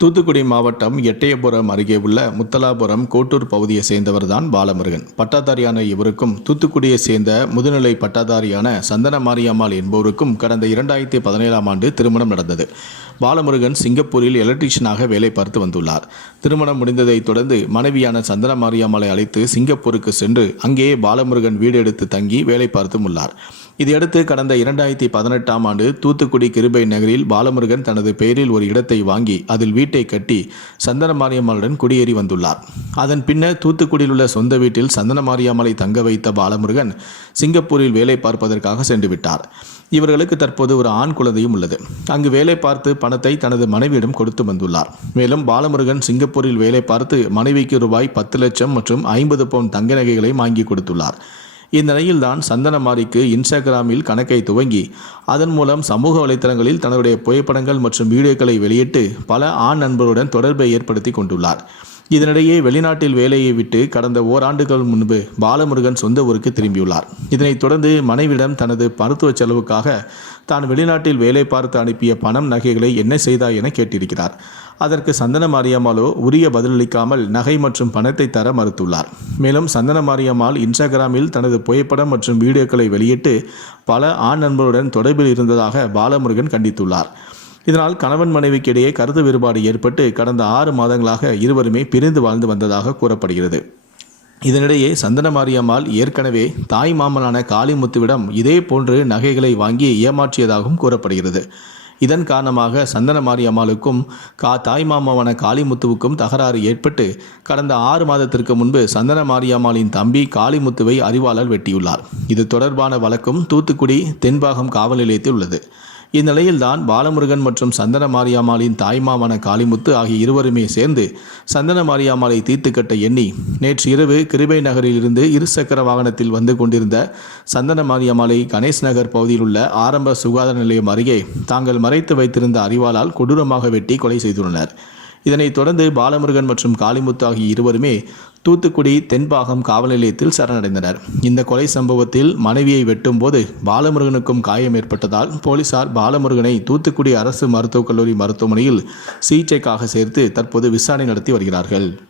தூத்துக்குடி மாவட்டம் எட்டயபுரம் அருகே உள்ள முத்தலாபுரம் கோட்டூர் பகுதியை சேர்ந்தவர்தான் பாலமுருகன். பட்டாதாரியான இவருக்கும் தூத்துக்குடியை சேர்ந்த முதுநிலை பட்டாதாரியான சந்தன மாரியம்மாள் என்பவருக்கும் கடந்த இரண்டாயிரத்தி பதினேழாம் ஆண்டு திருமணம் நடந்தது. பாலமுருகன் சிங்கப்பூரில் எலக்ட்ரீஷியனாக வேலை பார்த்து வந்துள்ளார். திருமணம் முடிந்ததைத் தொடர்ந்து மனைவியான சந்தன மாரியம்மாளை அழைத்து சிங்கப்பூருக்கு சென்று அங்கேயே பாலமுருகன் வீடு எடுத்து தங்கி வேலை பார்த்தும் உள்ளார். இதையடுத்து கடந்த இரண்டாயிரத்தி பதினெட்டாம் ஆண்டு தூத்துக்குடி கிருபை நகரில் பாலமுருகன் தனது பெயரில் ஒரு இடத்தை வாங்கி அதில் வீட்டை கட்டி சந்தன மாரியம்மாளுடன் குடியேறி வந்துள்ளார். அதன் பின்னர் தூத்துக்குடியில் உள்ள சொந்த வீட்டில் சந்தன மாரியம்மலை தங்க வைத்த பாலமுருகன் சிங்கப்பூரில் வேலை பார்ப்பதற்காக சென்று விட்டார். இவர்களுக்கு தற்போது ஒரு ஆண் குழந்தையும் உள்ளது. அங்கு வேலை பார்த்து பணத்தை தனது மனைவியிடம் கொடுத்து வந்துள்ளார். மேலும் பாலமுருகன் சிங்கப்பூரில் வேலை பார்த்து மனைவிக்கு ரூபாய் பத்து லட்சம் மற்றும் ஐம்பது பவுன் தங்க நகைகளை வாங்கி கொடுத்துள்ளார். இந்நிலையில் தான் சந்தனமாரிக்கு இன்ஸ்டாகிராமில் கணக்கை துவங்கி அதன் மூலம் சமூக வலைத்தளங்களில் தன்னுடைய புகைப்படங்கள் மற்றும் வீடியோக்களை வெளியிட்டு பல ஆண் நண்பருடன் தொடர்பை ஏற்படுத்தி கொண்டுள்ளார். இதனிடையே வெளிநாட்டில் வேலையை விட்டு கடந்த ஓராண்டுகள் முன்பு பாலமுருகன் சொந்த ஊருக்கு திரும்பியுள்ளார். இதனைத் தொடர்ந்து மனைவிடம் தனது மருத்துவ செலவுக்காக தான் வெளிநாட்டில் வேலை பார்த்து அனுப்பிய பணம் நகைகளை என்ன செய்தா என கேட்டிருக்கிறார். அதற்கு சந்தன மாரியம்மாளோ உரிய பதிலளிக்காமல் நகை மற்றும் பணத்தை தர மறுத்துள்ளார். மேலும் சந்தன மாரியம்மாள் இன்ஸ்டாகிராமில் தனது புகைப்படம் மற்றும் வீடியோக்களை வெளியிட்டு பல ஆண் நண்பருடன் தொடர்பில் இருந்ததாக பாலமுருகன் கண்டித்துள்ளார். இதனால் கணவன் மனைவிக்கு இடையே கருத்து வேறுபாடு ஏற்பட்டு கடந்த ஆறு மாதங்களாக இருவருமே பிரிந்து வாழ்ந்து வந்ததாக கூறப்படுகிறது. இதனிடையே சந்தன மாரியம்மாள் ஏற்கனவே தாய் மாமனான காளிமுத்துவிடம் இதே போன்று நகைகளை வாங்கி ஏமாற்றியதாகவும் கூறப்படுகிறது. இதன் காரணமாக சந்தன மாரியம்மாளுக்கும் கா தாய் மாமாவான காளிமுத்துவுக்கும் தகராறு ஏற்பட்டு கடந்த ஆறு மாதத்திற்கு முன்பு சந்தன மாரியம்மாளின் தம்பி காளிமுத்துவை அறிவாளர் வெட்டியுள்ளார். இது தொடர்பான வழக்கும் தூத்துக்குடி தென்பாகம் காவல் நிலையத்தில் உள்ளது. இந்நிலையில்தான் பாலமுருகன் மற்றும் சந்தன மாரியம்மாளின் தாய்மாமான காளிமுத்து ஆகிய இருவருமே சேர்ந்து சந்தன மாரியம்மாளை தீர்த்து கட்ட எண்ணி நேற்று இரவு கிருபை நகரில் இருந்து இருசக்கர வாகனத்தில் வந்து கொண்டிருந்த சந்தன மாரியம்மாளை கணேஷ் நகர் பகுதியில் உள்ள ஆரம்ப சுகாதார நிலையம் அருகே தாங்கள் மறைத்து வைத்திருந்த அறிவாளால் கொடூரமாக வெட்டி கொலை செய்துள்ளனர். இதனைத் தொடர்ந்து பாலமுருகன் மற்றும் காளிமுத்து ஆகிய இருவருமே தூத்துக்குடி தென்பாகம் காவல் நிலையத்தில் சரணடைந்தனர். இந்த கொலை சம்பவத்தில் மனைவியை வெட்டும்போது பாலமுருகனுக்கும் காயம் ஏற்பட்டதால் போலீசார் பாலமுருகனை தூத்துக்குடி அரசு மருத்துவக் கல்லூரி மருத்துவமனையில் சிகிச்சைக்காக சேர்த்து தற்போது விசாரணை நடத்தி வருகிறார்கள்.